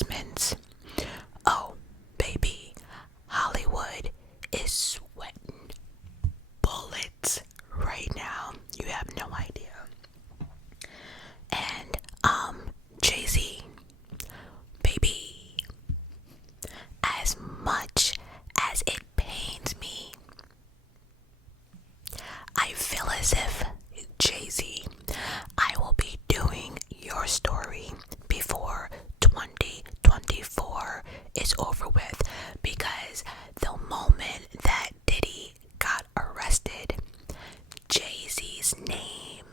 endorsements. Oh, baby, Hollywood is sweating bullets right now. You have no idea. And, Jay-Z, baby, as much as it pains me, I feel as if, Jay-Z, I will be doing your story before 2024 is over with, because the moment that Diddy got arrested, Jay-Z's name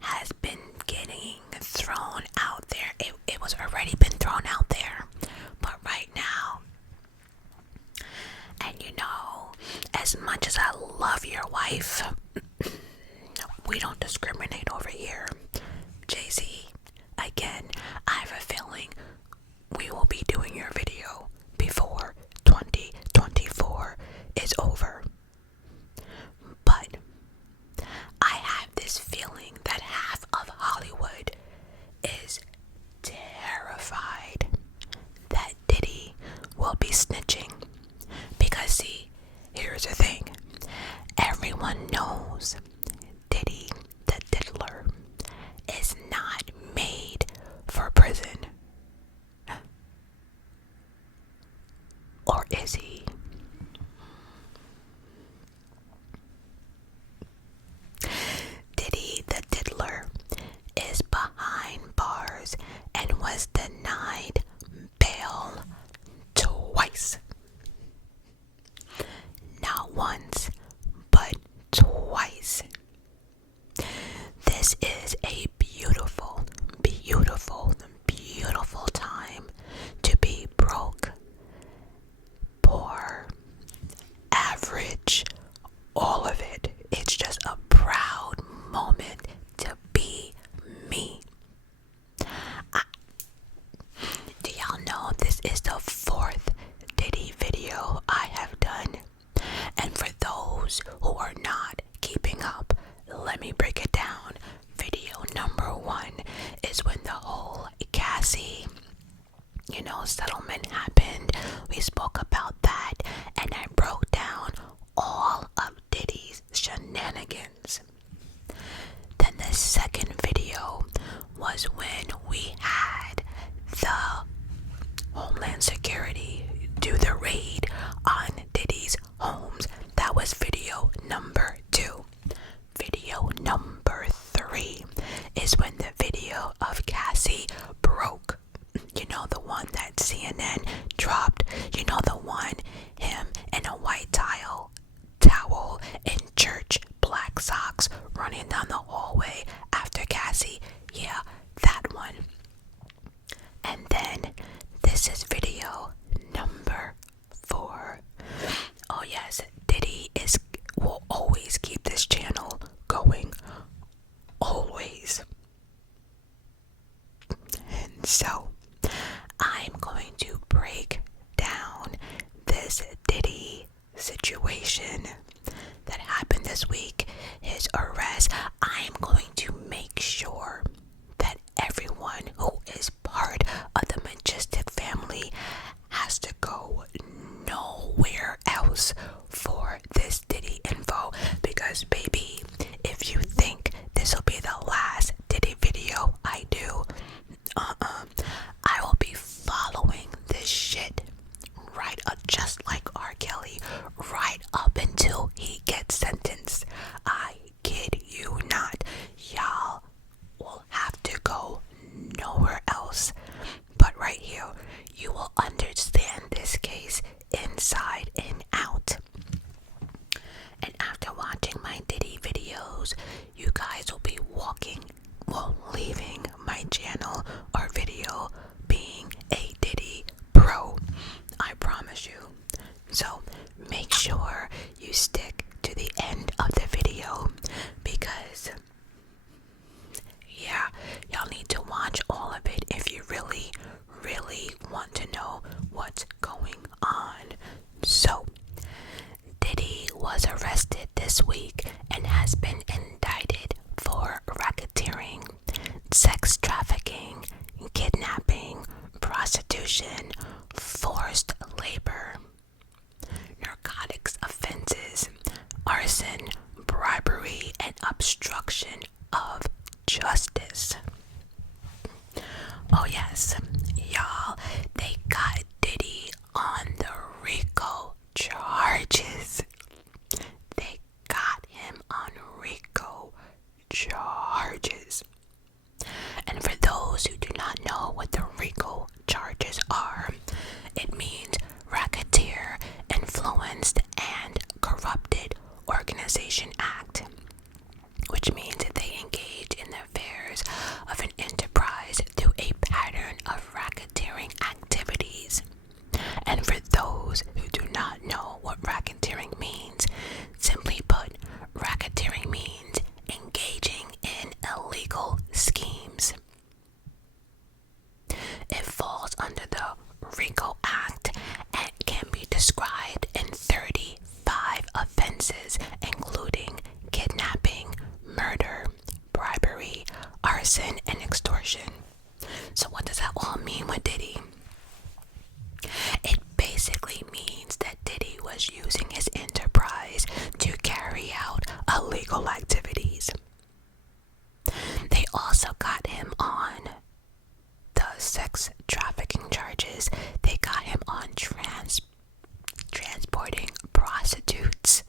has been getting thrown out there. It was already been thrown out there, but right now, and you know, as much as I love your wife, we don't discriminate over here. Jay-Z, again, I have a feeling we will be doing your video before 2024 is over. But I have this feeling that half of Hollywood is terrified that Diddy will be snitching. Because see, here's the thing. Everyone knows Diddy the Diddler is not made for prison. Or is he? Diddy the Diddler is behind bars and was denied bail twice. Not once, but twice. This is a beautiful, beautiful, beautiful time to be broke, poor, average, all of it. It's just a proud moment to be me. Do y'all know this is the 4th Diddy video I have done? And for those who are not keeping up, let me break it down. Video number 1 is when the whole Cassie, settlement happened. We spoke about that, and I broke down all of Diddy's shenanigans. Then the second video was when we had the Homeland Security do the raid on Diddy's homes. That was video number 2. Video number 3 is when the video of Cassie broke. You know, the one that CNN dropped. You know, the one, him in a white towel in church, black socks, running down the hallway after Cassie. Yeah, that one. And then this is video number 4. Oh yes, Diddy will always keep this channel going. Always. And so, I'm going to break down this Diddy situation that happened this week, his arrest. I'm going to make sure that everyone who is part of the Majestic family has to go nowhere else for this Diddy info, because baby, if you think this will be the last Diddy video I do, I will be following this shit right up, just like R. Kelly, right up until he gets sentenced. I kid you not. Y'all will have to go nowhere prostitution, forced labor, narcotics offenses, arson, bribery, and obstruction of justice. Oh yes, y'all, they got Diddy on the RICO charges. They got him on RICO charges. And for those who do not know what the RICO charges are, it means Racketeer, Influenced, and Corrupted Organization Act, which means that they engage in the affairs of an enterprise through a pattern of racketeering activities. And for those who do not know what racketeering means, simply put, racketeering means engaging in illegal schemes. It falls under the RICO Act and can be described in 35 offenses, including kidnapping, murder, bribery, arson, and extortion. So what does that all mean with Diddy? It basically means that Diddy was using his enterprise to carry out illegal activities. They also got him on the sex trafficking charges. They got him on transporting prostitutes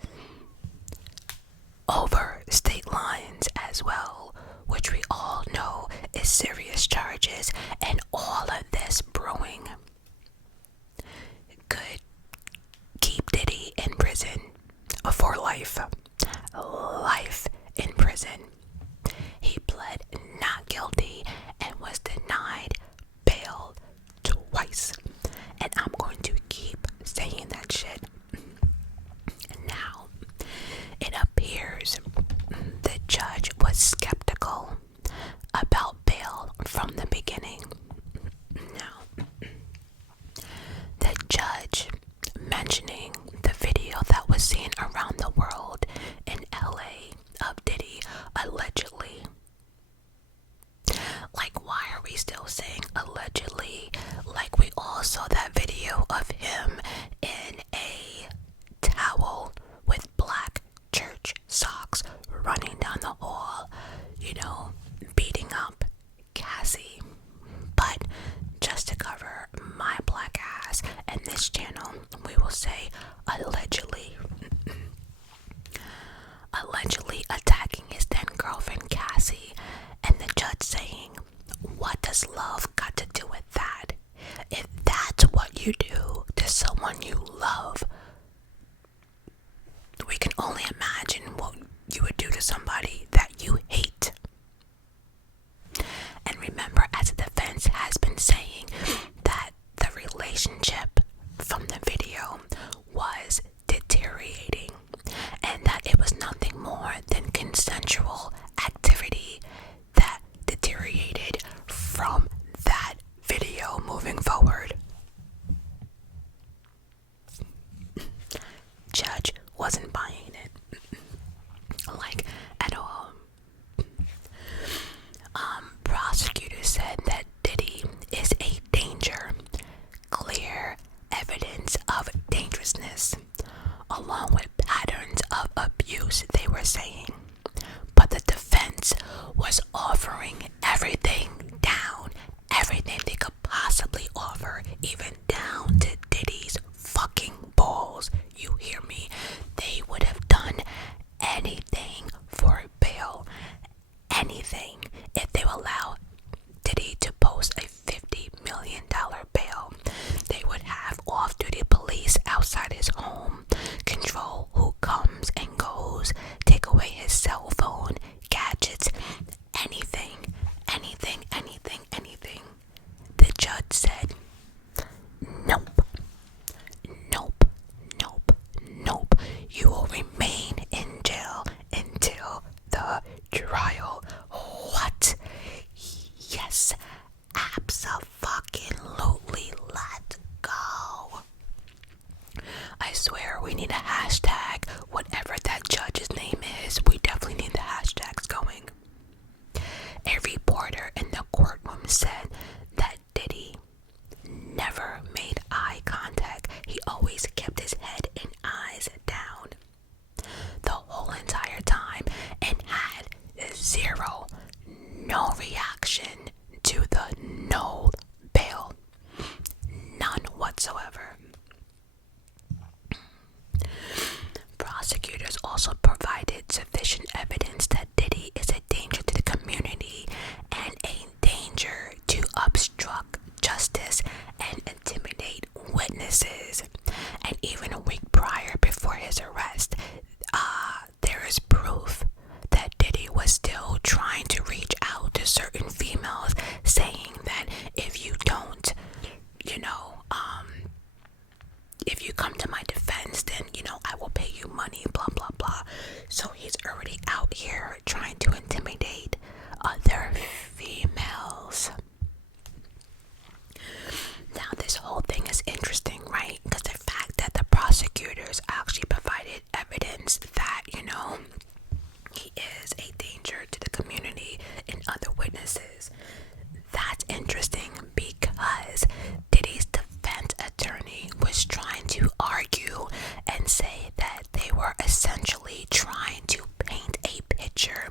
over state lines as well, which we all know is serious charges, and all of this brewing could keep Diddy in prison for life. Life in prison. He pled not guilty and was denied bail twice. And I'm going to keep saying that shit. Now, it appears the judge was skeptical about bail from the beginning. Now, the judge mentioning the video that was seen around the world in LA of Diddy allegedly. Like, why are we still saying allegedly? Like, we all saw that video of him in a towel with black church socks running down the hall, beating up Cassie. But just to cover my black ass and this channel, we will say allegedly. Allegedly attacking his then girlfriend Cassie, and the judge saying, what does love got to do with that? If that's what you do to someone you love, we can only imagine what you would do to somebody that you hate. And remember, as the defense has been saying, that the relationship from the video was deteriorating, and that it was nothing more than consensual activity that deteriorated from that video moving forward. Judge wasn't buying it, like, at all. Prosecutors said that Diddy is a danger, clear evidence of dangerousness, along with patterns of abuse, they were saying. But the defense was offering everything they could possibly offer, even down to Diddy's fucking balls. You hear me? They would have done anything for bail. Anything if they allow Diddy to post a $50 million bail. They would have off-duty police outside his home, control who comes and goes, take away his cell phone, gadgets, anything. The judge said, nope. You will remain in jail until the trial. What? Yes, abso-fucking-lutely. Let's go. I swear we need a hashtag. Whatever that judge's name is, we definitely need the hashtags going. A reporter in the courtroom said that Diddy never says Diddy's defense attorney was trying to argue and say that they were essentially trying to paint a picture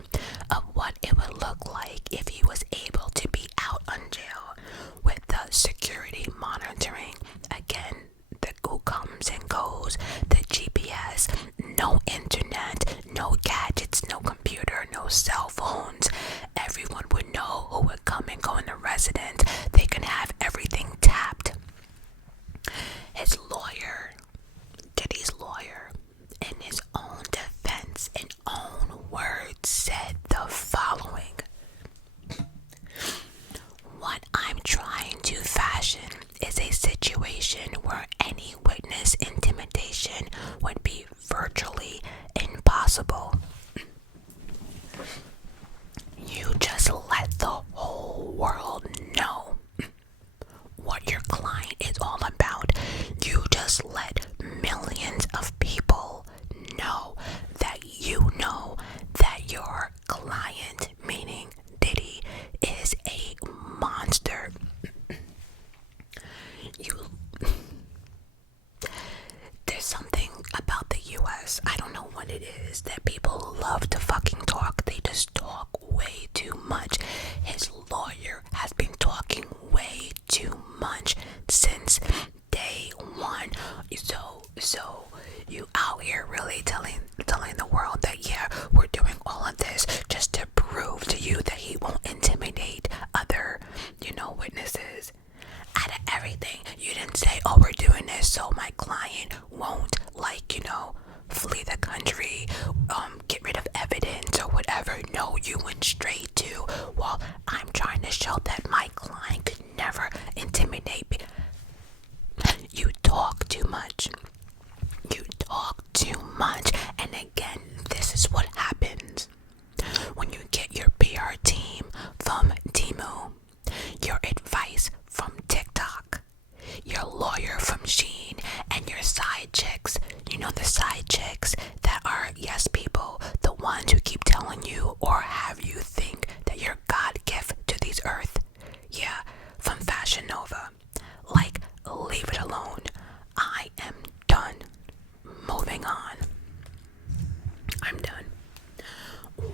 of what it would look like if he was able to be out on jail with the security monitoring. Again, the who comes and goes, the GPS, no internet, no gadgets, no computer, no cell phones. Everyone would know who would come and go in the residence. They can have everything tapped. His lawyer, Diddy's lawyer, in his own defense and own words, said the following: "What I'm trying to fashion is a situation where any witness intimidation would be virtually impossible. You just let the whole world know what your client is all about. You just let millions of people know that you know that your client, meaning Diddy, is a monster. There's something about the US, I don't know what it is, that people love to fucking talk. They just talk way too much. His lawyer has been talking way too much since day one. So you out here really telling the world that, yeah, we're doing all of this just to prove to you that he won't intimidate other, witnesses. Out of everything, you didn't say, oh, we're doing this so my client won't, flee the country, get rid of evidence or whatever. No, you went straight to, well, I'm trying to show that my client could never intimidate me. You talk too much. You talk too much. And again, this is what happens when you get your PR team from Timu, your advice from TikTok, your lawyer from Shein, and your side chicks. The side chicks that are yes people, the ones who keep telling you or have you think that you're God gift to this earth. Yeah, from Fashion Nova. Leave it alone. I am done. Moving on. I'm done.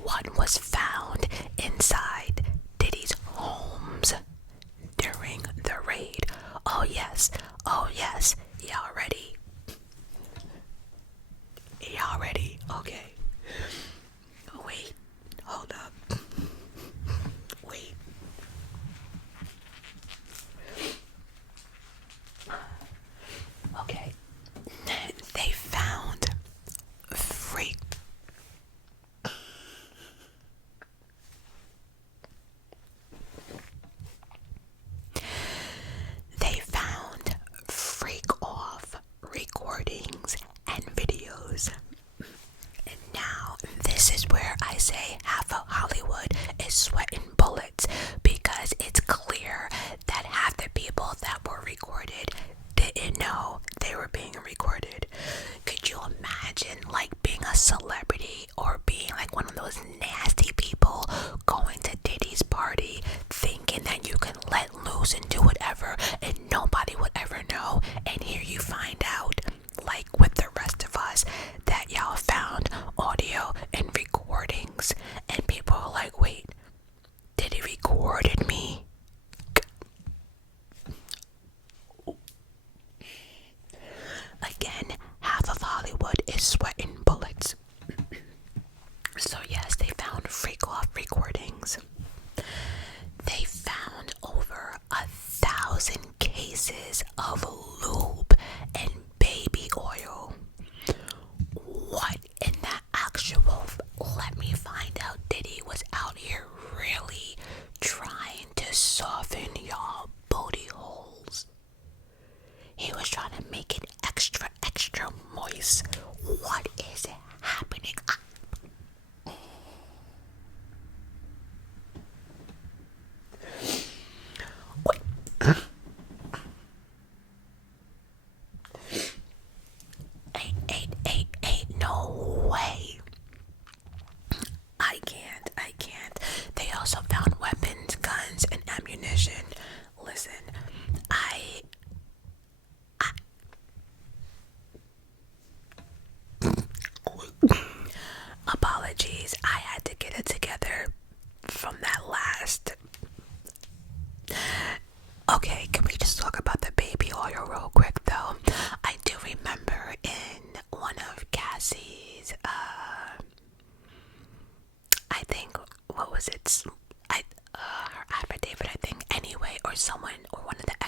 What was found inside Diddy's homes during the raid? Oh yes. Y'all ready? Okay. Wait. Hold up. Wait. Okay. They found freak. They found freak off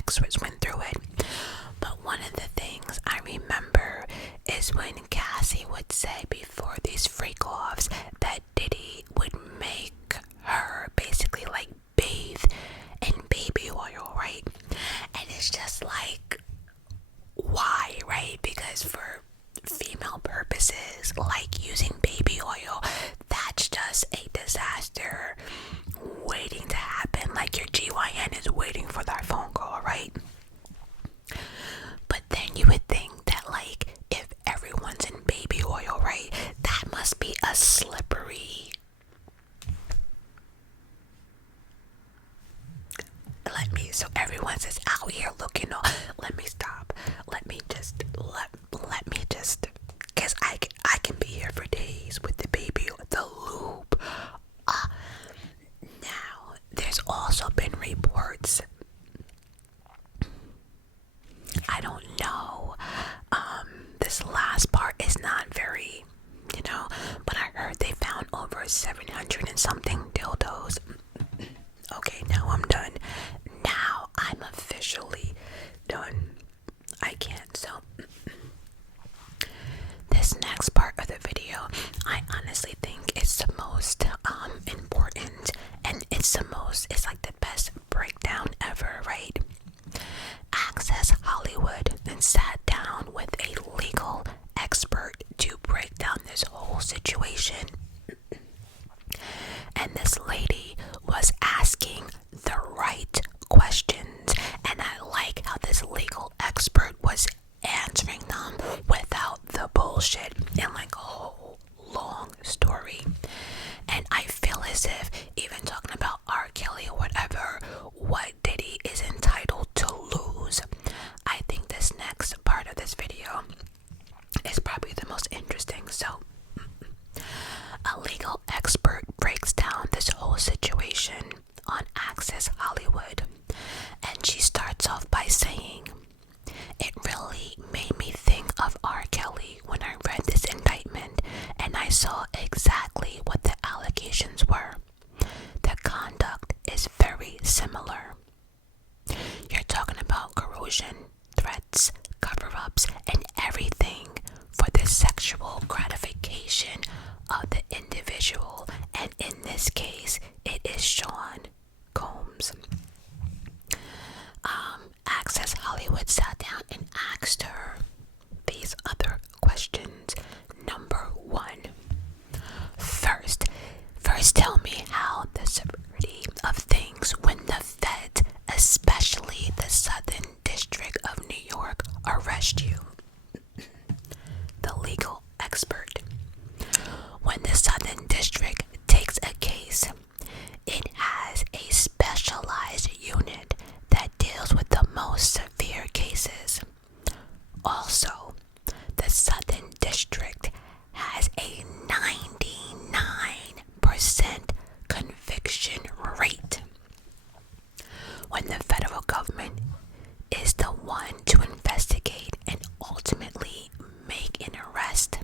experts went through it. But one of the things I remember is when Cassie would say before these freak-offs that Diddy would make her basically like bathe in baby oil, right? And it's just like, why, right? Because for female purposes, like using baby oil, that's just a disaster waiting to happen. Like your GYN is waiting for that phone call, right? But then you would think that like if everyone's in baby oil, right, that must be a slippery, so everyone's just out here looking all, let me stop, let me just, because I can be here for days with the baby, the lube. Now, there's also been reports, I don't know, this last part is not very, but I heard they found over 700 and something dildos. Okay, now I'm done. Now I'm officially done. I can't. So this next part of the video, I honestly think is the most important, and it's like the best breakdown ever, right? Access Hollywood and sat down with a legal expert to break down this whole situation. And this lady was asking the right questions, and I like how this legal expert was answering them without the bullshit and like a whole long story. And I feel as if even talking about R. Kelly or whatever, what Diddy is entitled to lose. I think this next part of this video is probably the most interesting. So a legal expert breaks down this whole situation on Access Hollywood, and she starts off by saying, "It really made me think of R. Kelly when I read this indictment, and I saw exactly what the allegations were. The conduct is very similar. You're talking about corrosion, threats, cover-ups, and everything for the sexual gratification of the individual, and in this case, it is Sean Combs." Access Hollywood sat down and asked her these other questions. Number one, first tell me how the severity of things when the feds, especially the Southern District of New York, arrest you. The legal expert: when the Southern District takes a case, it has a specialized unit that deals with the most severe cases. Also, the Southern District has a 99% conviction rate. When the federal government is the one to investigate and ultimately make an arrest,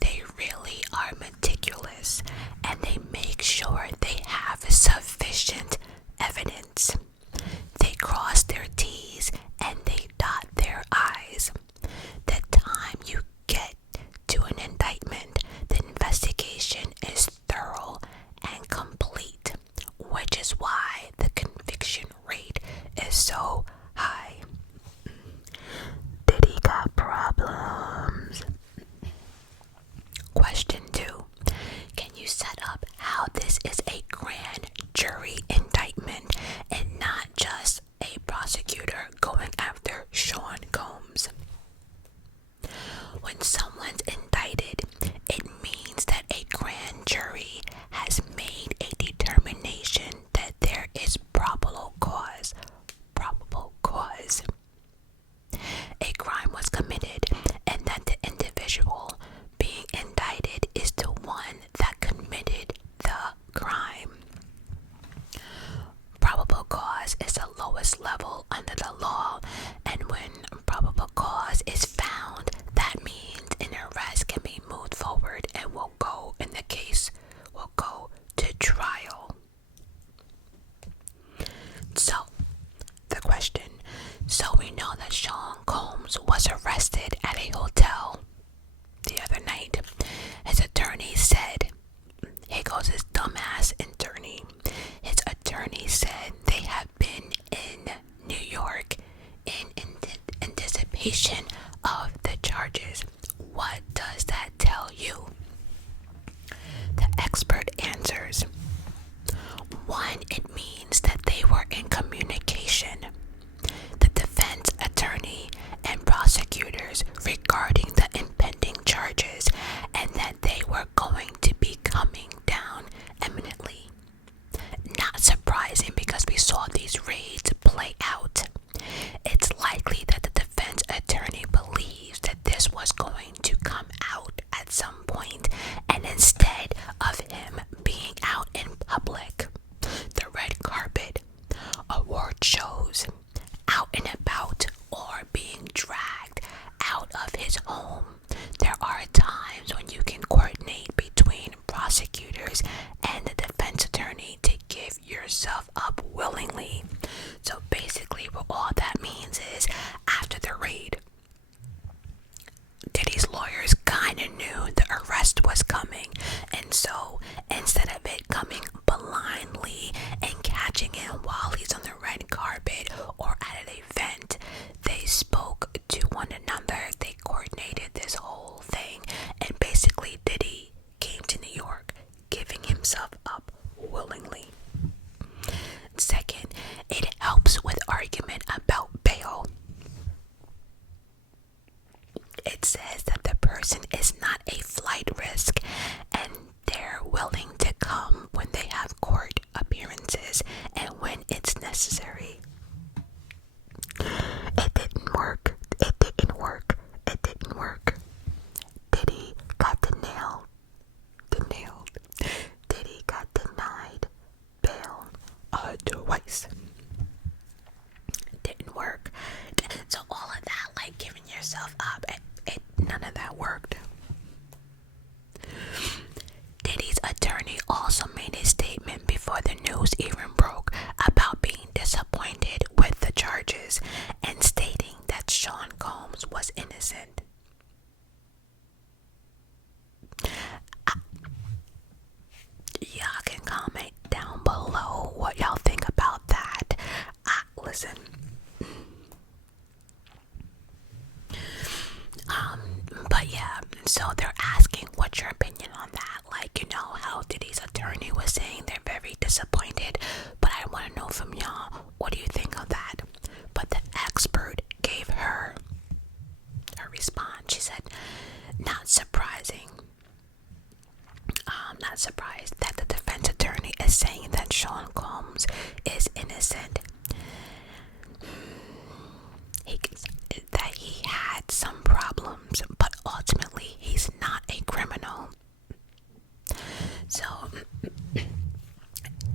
they really are meticulous, and they make sure they have sufficient evidence. They cross their T's and they dot their I's. The time you get to an indictment, the investigation is thorough and complete, which is why the conviction rate is so high. Diddy got problems. Question 2. Can you set up how this is a grand jury indictment and not just a prosecutor going after Sean Combs? When someone's indicted, it means that a grand jury has made a determination that there is probable cause. A crime was committed, and that the individual being indicted is the one that committed the crime. Probable cause is the lowest level under the law, and when probable cause is found, that means an arrest can be moved forward and the case will go to trial. So, the question, So we know that Sean Combs was arrested at a hotel the other night. His attorney said, here goes his dumbass attorney. His attorney said they have been in New York in anticipation of the charges. What does that tell you? The expert answers. One, it means that they were in communication. The defense attorney and prosecutors regarding the impending charges, and that they were going to be coming down imminently. Not surprising because we saw these raids play out. It's likely that the defense attorney believes that this was going to come out at some point, and instead of him being out in public, the red carpet, award shows, out and about, or being dragged out of his home, there are times when you can coordinate between prosecutors and the defense attorney to give yourself up willingly. So basically what all that means is, after the raid, Diddy's lawyers kind of knew the arrest was coming, and so instead of it coming blindly and catching him while he's on the red carpet or at an event, they spoke to one another. They coordinated this whole thing, and basically Diddy came to New York giving himself up willingly. Second, it helps with argument about bail. It says that the person is not a flight risk and they're willing to come when they have court appearances and when it's necessary. It didn't work. Diddy got denied. Diddy got denied bail twice. Didn't work. So all of that, like giving yourself up, none of that worked. Diddy's attorney also made a statement before the news even broke about being disappointed with the charges and stating that Sean Combs was innocent. Y'all can comment down below what y'all think about that. Listen. But yeah, so they're asking what's your opinion on that. Like, you know how Diddy's attorney was saying they're very disappointed, but I want to know from y'all, what do you think of that? But the expert gave her response. She said, not surprised that the defense attorney is saying that Sean Combs is innocent. That he had some problems, but ultimately he's not a criminal. So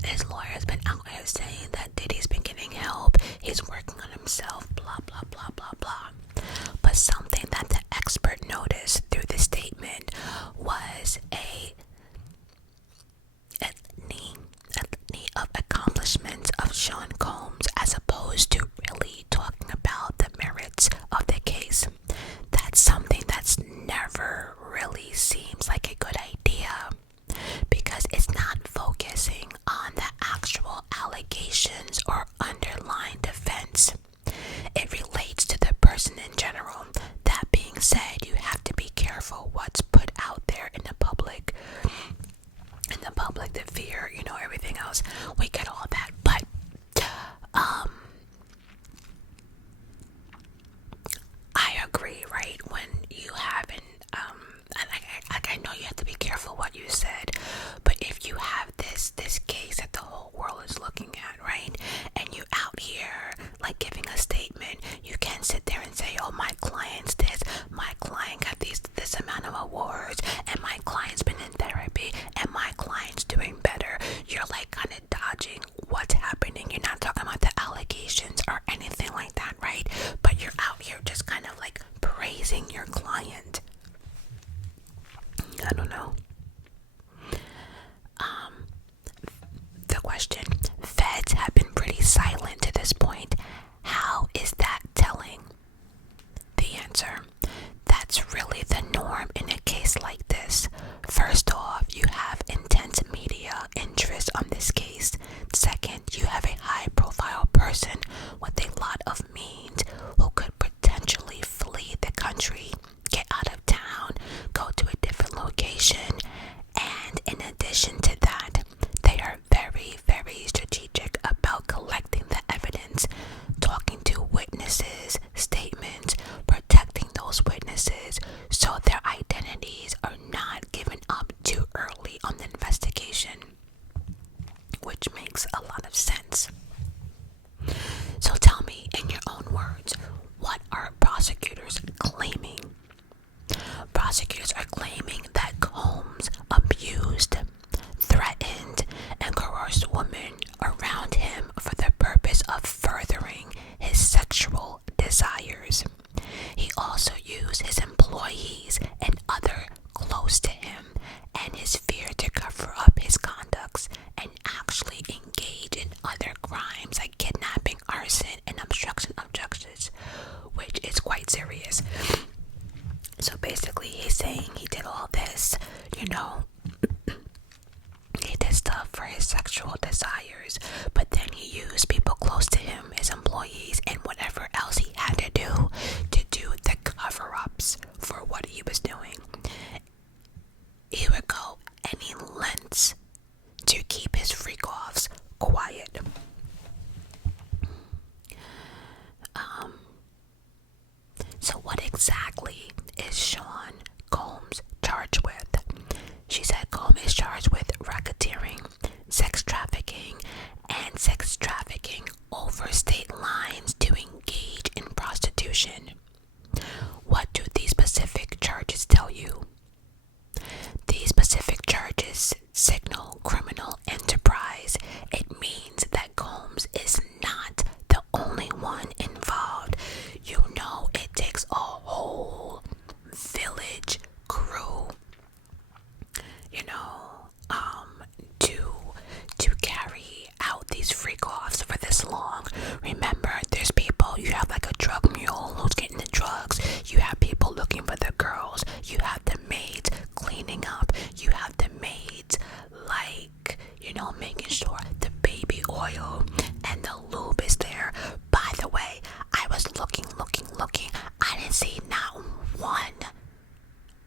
his lawyer's been out here saying that Diddy's been getting help, he's working on himself, blah blah blah blah blah. But something that the expert noticed through the statement was a litany of accomplishments of Sean Combs, as opposed to really talking about the merits of the case. That's something that's never really seems like a good idea, because it's not focusing on the actual allegations or underlying defense. It relates to the person in general. That being said, you have to be careful what's put out there in the public. The fear, you know, everything else. We get all that, but I agree, right? When you haven't, I know you have to be careful what you said, but if you have this case that the whole world is looking at, right, and you out here like giving a statement, you can sit there and say, oh, my client's this, my client got this amount of awards, and my client's been in therapy, and my client's doing better. You're like kind of dodging what's happening. You're not talking about the allegations or anything like that, right? But you're out here just kind of like praising your client. I don't know. The question, feds have been pretty silent to this point. How exactly is Sean Combs charged with? She said Combs is charged with racketeering, sex trafficking, and sex trafficking over state lines to engage in prostitution. What do these specific charges tell you? These specific charges signal criminal enterprise. It means that Combs is not the only one involved. You know, it takes a whole village crew, to carry out these freak-offs for this long. Remember, there's people, you have like a drug mule who's getting the drugs, you have people looking for the girls, you have the maids cleaning up, you have the maids making sure the baby oil and the lube is there. By the way, I was looking, I didn't see not one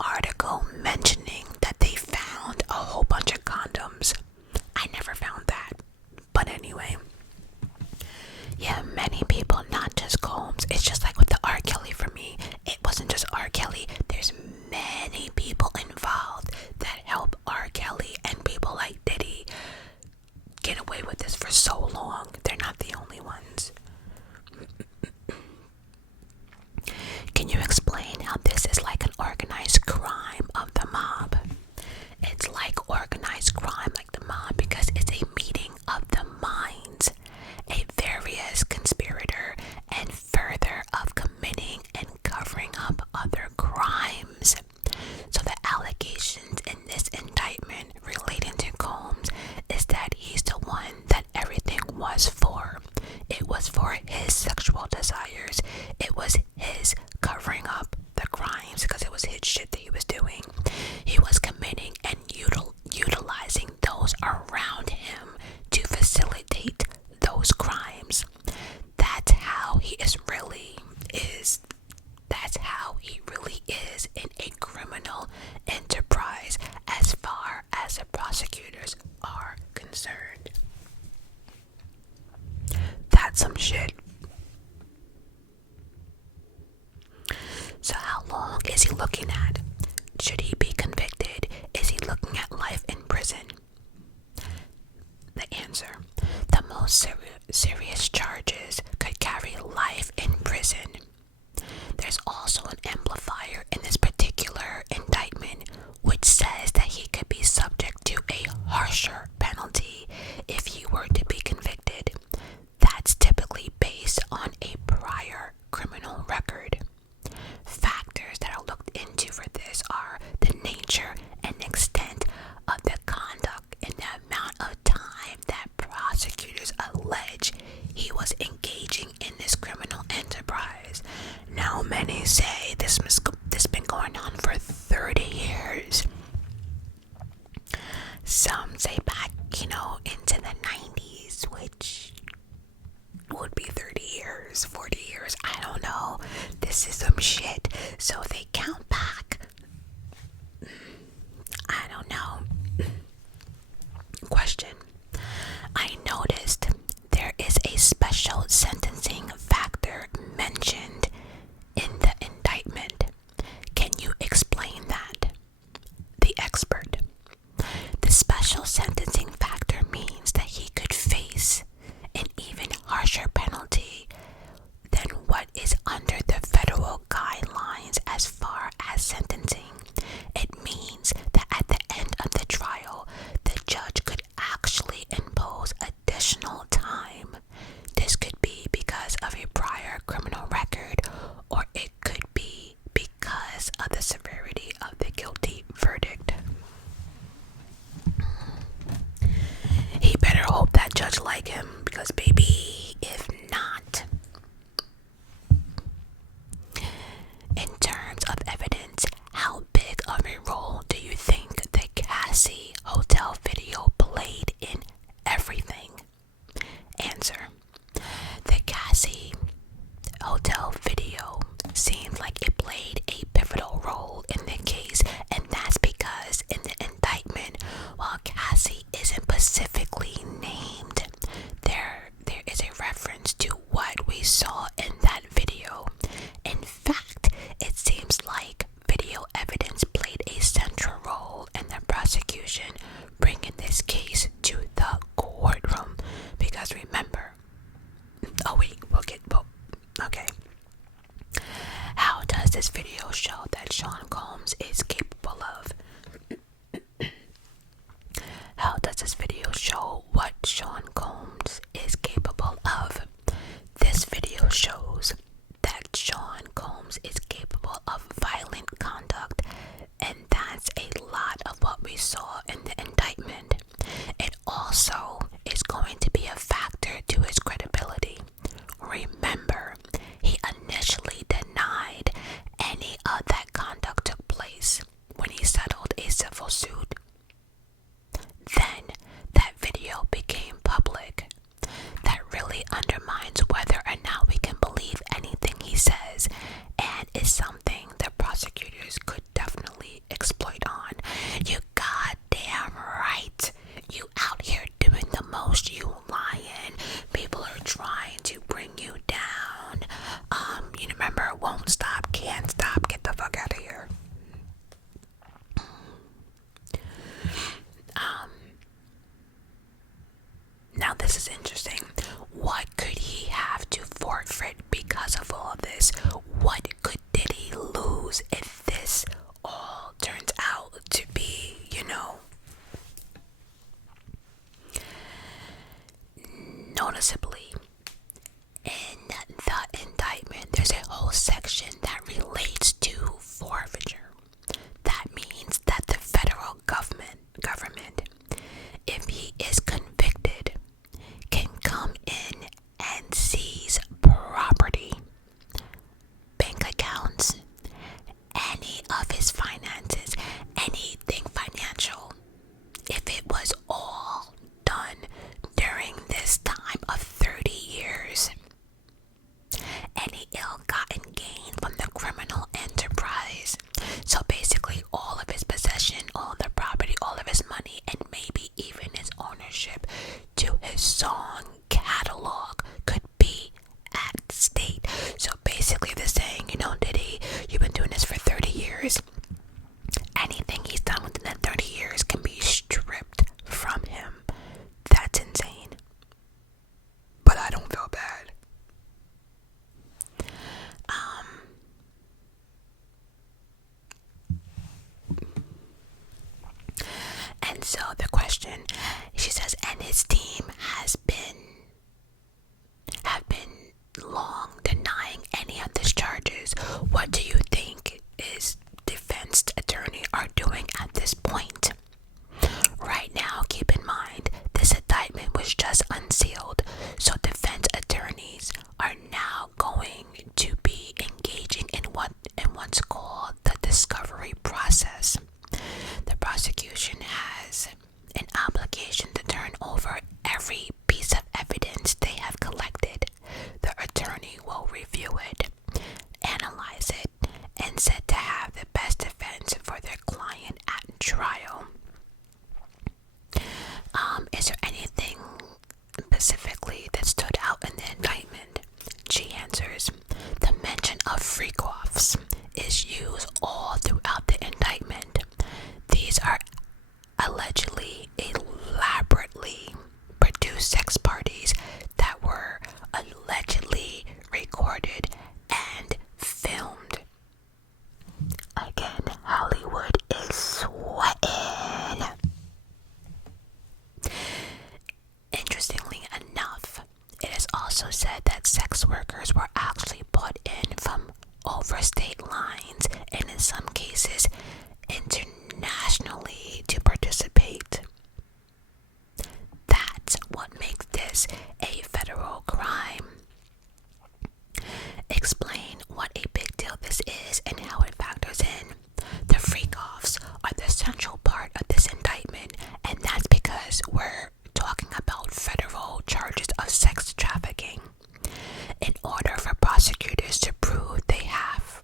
article mentioning that they found a whole bunch of condoms. I never found that. But anyway, yeah, many people, not just Combs. It's just like with the R. Kelly for me. It wasn't just R. Kelly. There's many people involved that help R. Kelly and people like Diddy get away with this for so long. They're not the only ones. Can you explain how this is like an organized crime of the mob? It's like organized crime like the mob because it's a meeting of the minds, a various conspirator, and further of committing and covering up other crimes. So the allegations in this indictment relating to Combs is that he's the one that everything was for. It was for his sexual desires. It was his covering up the crimes because it was his shit that he was doing. He was committing and utilizing those around him to facilitate those crimes. That's how he really is in a criminal enterprise as far as the prosecutors are concerned. That's some shit. So how long is he looking at? Should he be convicted? Is he looking at life in prison? The answer: the most serious charges could carry life in prison. There's also an amplifier in this particular indictment which says that he could be subject to a harsher penalty if he were to be convicted. That's typically based on a prior criminal record. Factors that are looked into for this are the nature and extent of the conduct and the amount of time that prosecutors allege he was engaging in this criminal enterprise. Now, many say this been going on for 30 years. Some say back, into the 90s, which would be 30 years, 40 years, I don't know. This is some shit. So they count back. I don't know. Question: I noticed there is a special sentencing factor mentioned in the indictment. Can you explain that? The expert: the special sentencing factor means that he could face an even harsher penalty than what is under the federal guidelines as far as sentencing. It means that at the end of the trial, the judge could actually impose additional time. This could be because of a prior criminal record, or it could be because of the severity of the guilty verdict. He better hope that judge like him, because baby, if not. In terms of evidence, how big of a role do you think the Cassie hotel video played in everything? Answer: the Cassie provision that relates to forfeiture. That means that the federal government, if he is convicted, can come in and seize property, bank accounts, any of his finances, anything financial. If it was all done during this time of 30 years, any ill-gotten gain from the criminal enterprise, so basically all of his possession, all the property, all of his money, and maybe even his ownership to his song catalog could be at stake. So basically they're saying, Diddy, you've been doing this for 30 years. Anything he's done within that 30 years can be stripped from him. That's insane. But I don't feel bad. And so the question, she says, and his team have been long denying any of these charges. What do you think his defense attorney are doing at this point? Right now, keep in mind, this indictment was just unsealed, so defense attorneys are now going to be engaging in what's called the discovery process. The prosecution has an obligation to turn over every piece of evidence they have collected. The attorney will review it, analyze it, and said to have the best defense for their client at trial. Is there anything specifically that stood out in the indictment? She answers, the mention of freak-offs is used all throughout the indictment. These are allegedly elaborately produced sex parties that were allegedly recorded and filmed. Again, Hollywood is sweating. Interestingly enough, it is also said that sex workers were actually brought in from over state lines and in some cases internationally to participate. That's what makes this a federal crime. Explain what a big deal this is and how it factors in. The freak-offs are the central part of this indictment, and that's because we're talking about federal charges of sex trafficking. In order for prosecutors to prove they have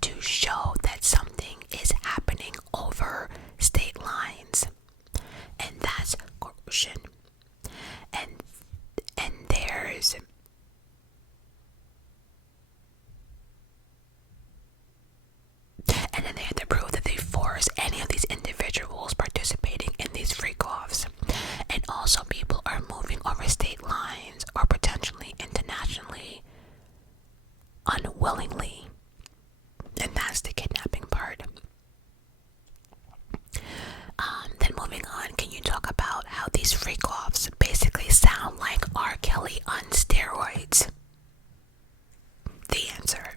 to show that something is happening over state lines, and that's coercion. And there's and then they have to prove that they force any of these individuals participating in these freak-offs. And also people are moving over state lines or potentially internationally unwillingly. And that's the kidnapping part. Then moving on, can you talk about how these freak-offs basically sound like R. Kelly on steroids? The answer,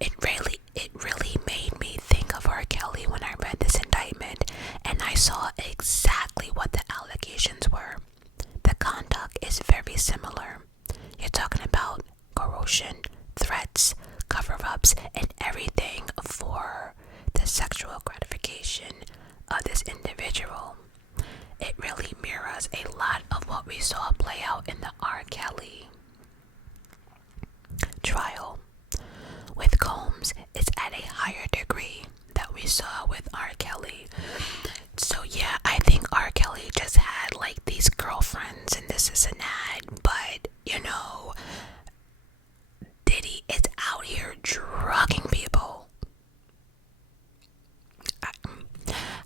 it really made me think of R. Kelly when I read this indictment, and I saw exactly what the allegations were. The conduct is very similar. You're talking about coercion, threats, cover-ups, and everything for the sexual gratification of this individual. It really mirrors a lot of what we saw play out in the R. Kelly trial. With Combs, it's at a higher degree that we saw with R. Kelly. So yeah, I think R. Kelly just had like these girlfriends and this is an ad, but Diddy is out here drugging people.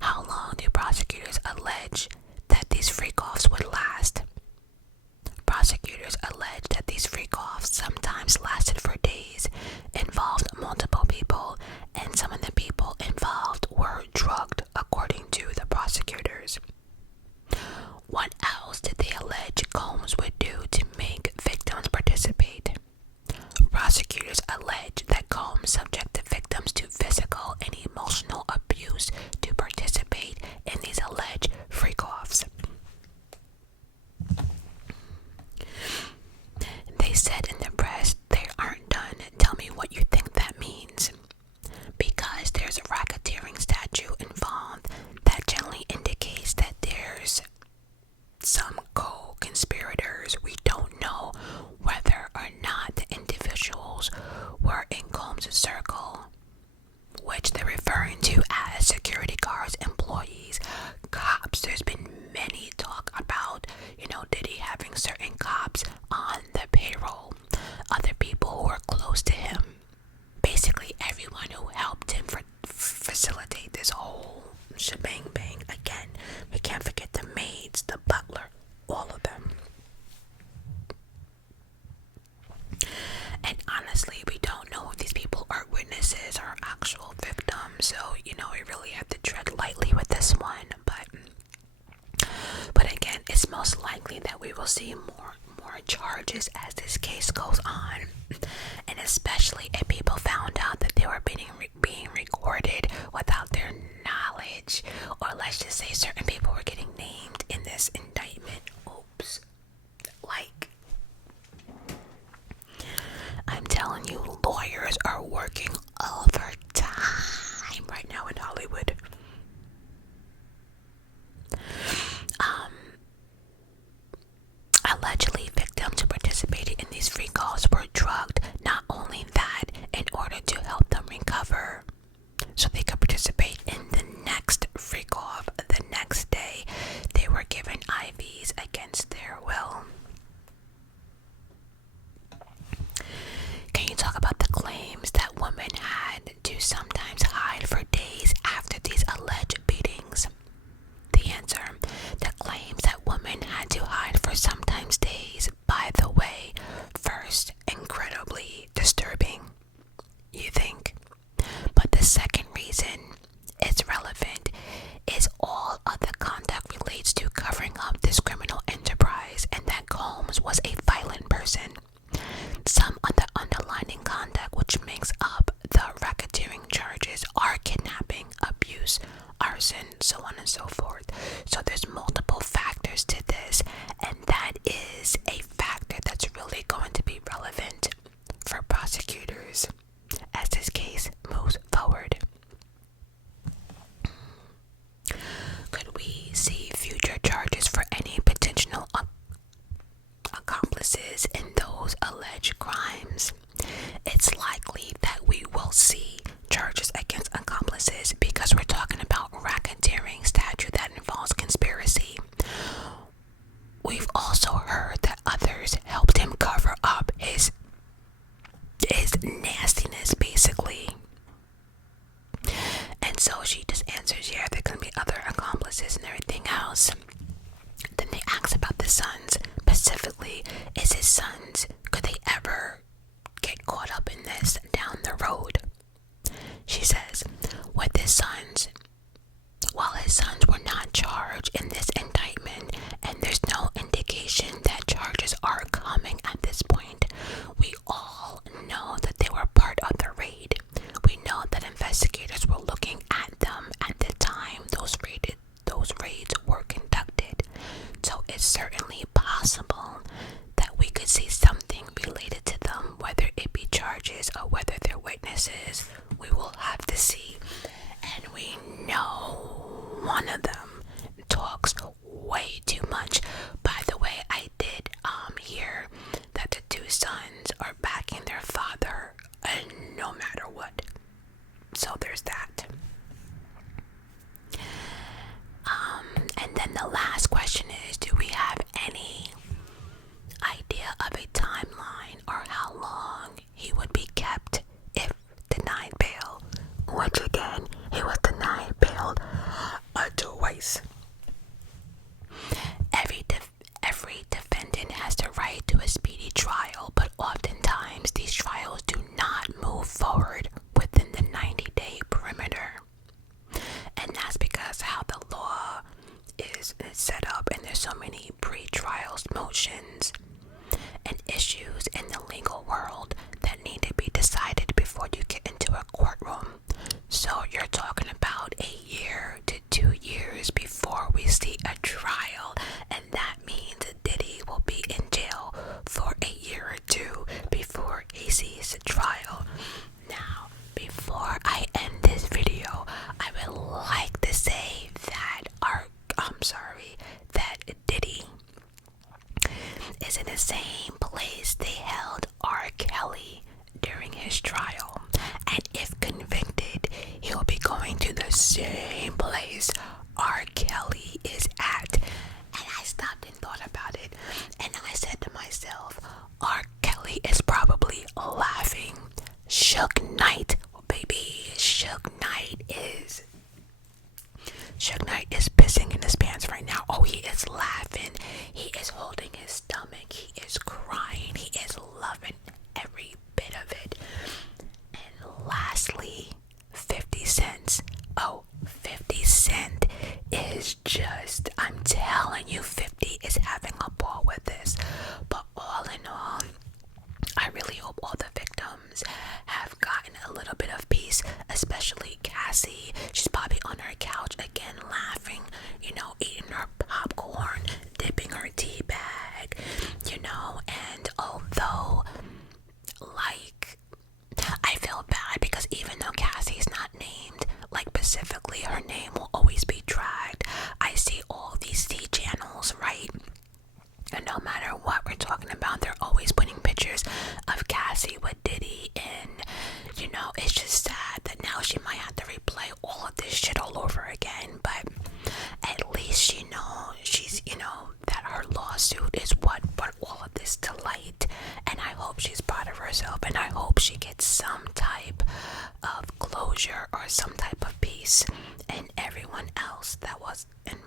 How long do prosecutors allege that these freak-offs would last? Prosecutors allege conspirators allege that Combs subjected victims to physical and emotional abuse to participate in these alleged freak-offs. They said in the press they aren't done. Tell me what you think that means. Because there's a racketeering statute involved, that generally indicates that there's some co-conspirators. We don't know whether or not the individuals were in Combs' circle, which they're referring to as security guards, employees, cops. There's been many talk about, Diddy having certain cops on the payroll, other people who are close to him, basically everyone who helped him facilitate this whole shebang bang. Again, we can't forget the maids, the butler, all of them. And honestly, we don't know if these people are witnesses or actual victims, so we really have to tread lightly with this one. But again, it's most likely that we will see more charges as this case goes on, and especially if people found out that they were being recorded without their knowledge, or let's just say certain people were getting named in this indictment. Oops. I'm telling you, lawyers are working overtime right now in Hollywood. Allegedly, victims who participated in these free calls were drugged. Not only that, in order to help them recover, so they could participate in the next free call the next day, they were given IVs against their will. Can you talk about the claims that women had to sometimes hide for days after these alleged beatings? The answer: the claims that women had to hide for sometimes days, by the way, first, incredibly disturbing, you think? But the second reason it's relevant is all of the conduct relates to covering up this criminal enterprise, and that Combs was a violent person. Some of the underlying conduct which makes up the racketeering charges are kidnapping, abuse, arson, so on and so forth. So there's multiple factors to this, and that is a factor that's really going to be relevant for prosecutors as this case moves forward. Could we see future charges for any potential accomplices in those alleged crimes? It's likely that we will see charges against accomplices because we're talking about racketeering statute that involves conspiracy. We've also heard that others helped him cover up his nastiness, basically. And so she just answers, yeah, there can be other accomplices and everything else. Then they ask about the sons. Specifically, is his sons, could they ever get caught up in this down the road? She says, with his sons, while his sons were not charged in this indictment, and there's no indication that charges are coming at this point, we all know that they were part of the raid. We know that investigators were looking at them at the time those raids were conducted. So it's certainly possible that we could see something related to them, whether it be charges or whether they're witnesses. We will have to see. And we know one of them talks way too much. By the way, I did hear that the two sons are backing their father no matter what. So there's that. And then the last question is, do we have any idea of a timeline or how long he would be kept if denied bail? Which again, he was denied bail twice. his trial. And if convicted, he'll be going to the same place R. Kelly is at. And I stopped and thought about it. And I said to myself, R. Kelly is probably laughing. Suge Knight, baby, Suge Knight is pissing in his pants right now. Oh, he is laughing. He is holding his stomach. He is crying. He is loving every bit of it. And lastly, 50 Cent. Oh, 50 Cent is just, I'm telling you, 50 is having a ball with this. But all in all, I really hope all the victims have gotten a little bit of peace, especially Cassie. She's probably on her couch again laughing, eating her popcorn, dipping her tea bag, and although, I feel bad because even though Cassie's not named, specifically, her name will always be dragged. I see all these C channels, right? And no matter what we're talking about, they're always putting pictures of Cassie with Diddy, and it's just sad that now she might have to replay all of this shit all over again. But at least she's that her lawsuit is what brought all of this to light, and I hope she's proud of herself, and I hope she gets some type of closure or some type of peace. And everyone else that was in